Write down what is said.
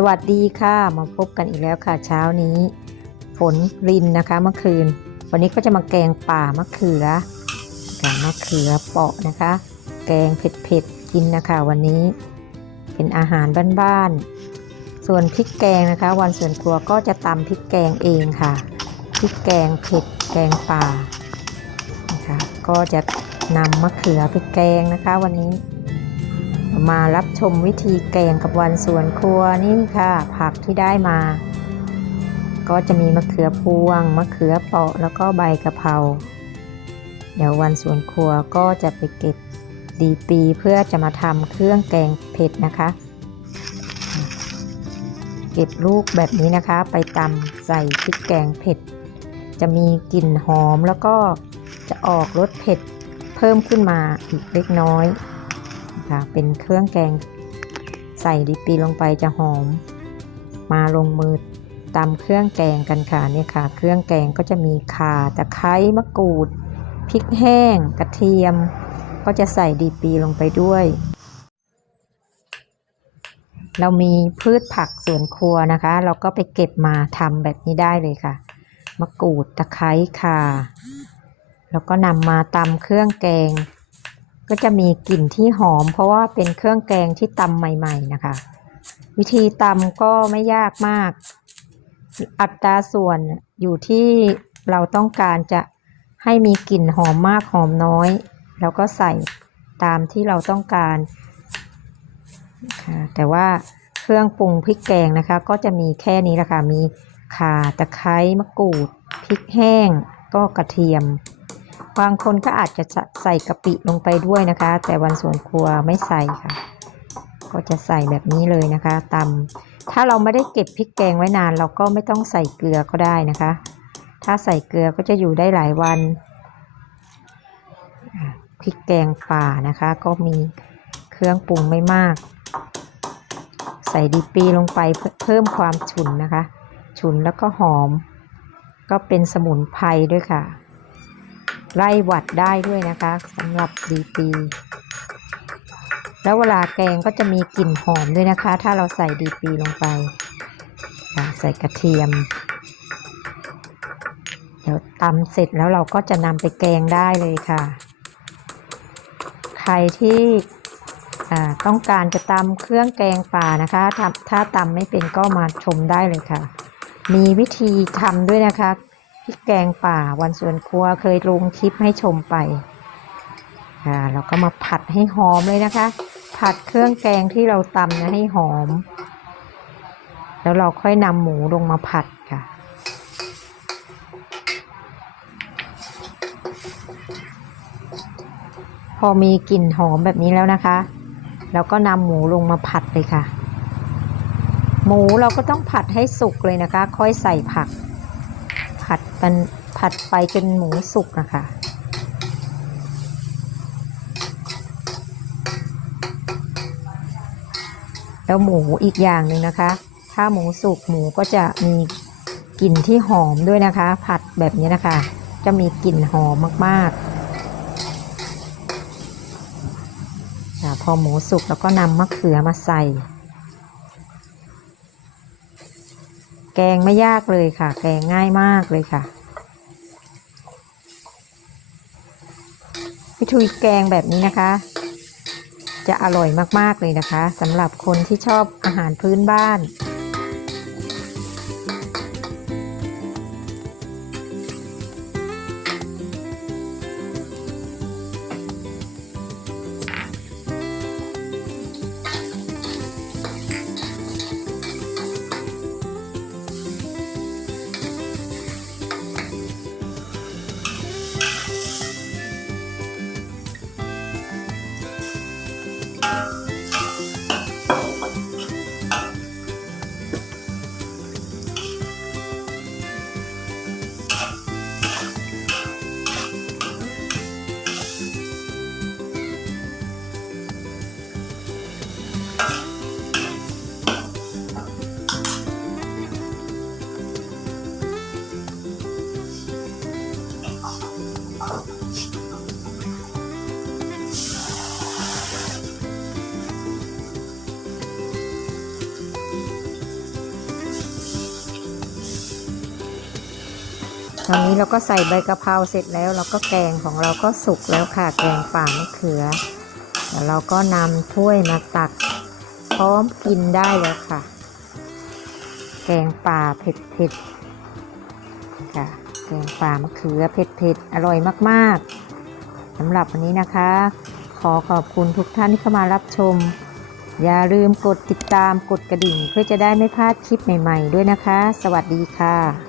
สวัสดีค่ะ มาพบกันอีกแล้วค่ะเช้านี้ ฝนรินนะคะเมื่อคืน วันนี้ก็จะมาแกงป่ามะเขือค่ะมะเขือเปาะนะคะ แกงเผ็ดๆกินนะคะวันนี้เป็นอาหารบ้านๆส่วนพริกแกงนะคะ วันส่วนครัวก็จะตำพริกแกงเองค่ะพริกแกงเผ็ดแกงป่านะคะก็จะนำมะเขือไปแกงนะคะ วันนี้ มารับชมวิธีแกงกับวันสวนครัวนี่ค่ะ ผักที่ได้มา ก็จะมีมะเขือพวง มะเขือเปราะแล้วก็ใบกะเพราเดี๋ยววันสวนครัวก็จะไปเก็บดีปีเพื่อจะมาทำเครื่องแกงเผ็ดนะคะ เก็บลูกแบบนี้นะคะ ไปตำใส่พริกแกงเผ็ด จะมีกลิ่นหอมแล้วก็จะออกรสเผ็ดเพิ่มขึ้นมาอีกเล็กน้อย ค่ะ เป็นเครื่องแกงใส่ดิบปีลงไปจะหอม มาลงมือตำเครื่องแกงกันค่ะเนี่ยค่ะ เครื่องแกงก็จะมีข่าตะไคร้มะกรูดพริกแห้ง กระเทียม ก็จะใส่ดีปีลงไปด้วย เรามีพืชผักสวนครัวนะคะ เราก็ไปเก็บมาทำแบบนี้ได้เลยค่ะ มะกรูดตะไคร้ข่าแล้วก็นำมาตำเครื่องแกง ก็จะมีกลิ่นที่หอม เพราะว่าเป็นเครื่องแกงที่ตำใหม่ ๆ นะคะ วิธีตำก็ไม่ยากมาก อัตราส่วนอยู่ที่เราต้องการจะให้มีกลิ่นหอมมากหอมน้อย แล้วก็ใส่ตามที่เราต้องการค่ะแต่ว่าเครื่องปรุงพริกแกงนะคะ ก็จะมีแค่นี้ละค่ะมีข่าตะไคร้มะกรูดพริกแห้ง ก็กระเทียม บางคนก็อาจจะใส่กะปิลงไปด้วยนะคะ แต่วันสวนครัวไม่ใส่ค่ะ ก็จะใส่แบบนี้เลยนะคะตำถ้าเราไม่ได้เก็บพริกแกงไว้นาน เราก็ไม่ต้องใส่เกลือก็ได้นะคะ ถ้าใส่เกลือก็จะอยู่ได้หลายวันพริกแกงป่านะคะ ก็มีเครื่องปรุงไม่มาก ใส่ดีปีลงไปเพิ่มความฉุนนะคะ ฉุนแล้วก็หอม ก็เป็นสมุนไพรด้วยค่ะ ไล่หวัดได้ด้วยนะคะสำหรับดีปีแล้วเวลาแกงก็จะมีกลิ่นหอมด้วยนะคะ ถ้าเราใส่ดีปีลงไปใส่กระเทียม เดี๋ยวตำเสร็จแล้วเราก็จะนำไปแกงได้เลยค่ะ ใครที่ต้องการจะตำเครื่องแกงป่านะคะถ้าตำไม่เป็นก็มาชมได้เลยค่ะ มีวิธีทำด้วยนะคะ พริกแกงป่าวันสวนครัวเคยลงคลิปให้ชมไปค่ะเราก็มาผัดให้หอมเลยนะคะ ผัดเครื่องแกงที่เราตำนะให้หอม แล้วเราค่อยนำหมูลงมาผัดค่ะพอมีกลิ่นหอมแบบนี้แล้วนะคะ เราก็นำหมูลงมาผัดเลยค่ะ หมูเราก็ต้องผัดให้สุกเลยนะคะ ค่อยใส่ผัก ผัดกันผัดไปจนหมูสุกนะคะแล้วหมูอีกอย่างหนึ่งนะคะ ถ้าหมูสุกหมูก็จะมีกลิ่นที่หอมด้วยนะคะ ผัดแบบนี้นะคะ จะมีกลิ่นหอมมากๆพอหมูสุกแล้วก็นำมะเขือมาใส่ แกงไม่ยากเลยค่ะ แกงง่ายมากเลยค่ะ วิธีแกงแบบนี้นะคะ จะอร่อยมากๆเลยนะคะสำหรับคนที่ชอบอาหารพื้นบ้าน ตอนนี้เราก็ใส่ใบกะเพราเสร็จแล้ว เราก็แกงของเราก็สุกแล้วค่ะ แกงป่ามะเขือเดี๋ยวเราก็นำถ้วยมาตัก พร้อมกินได้แล้วค่ะ แกงป่าเผ็ดเผ็ดๆค่ะ แกงป่ามะเขือเผ็ดเผ็ดๆอร่อยมากๆสำหรับวันนี้นะคะ ขอขอบคุณทุกท่านที่เข้ามารับชม อย่าลืมกดติดตามกดกระดิ่ง เพื่อจะได้ไม่พลาดคลิปใหม่ ๆ ด้วยนะคะ สวัสดีค่ะ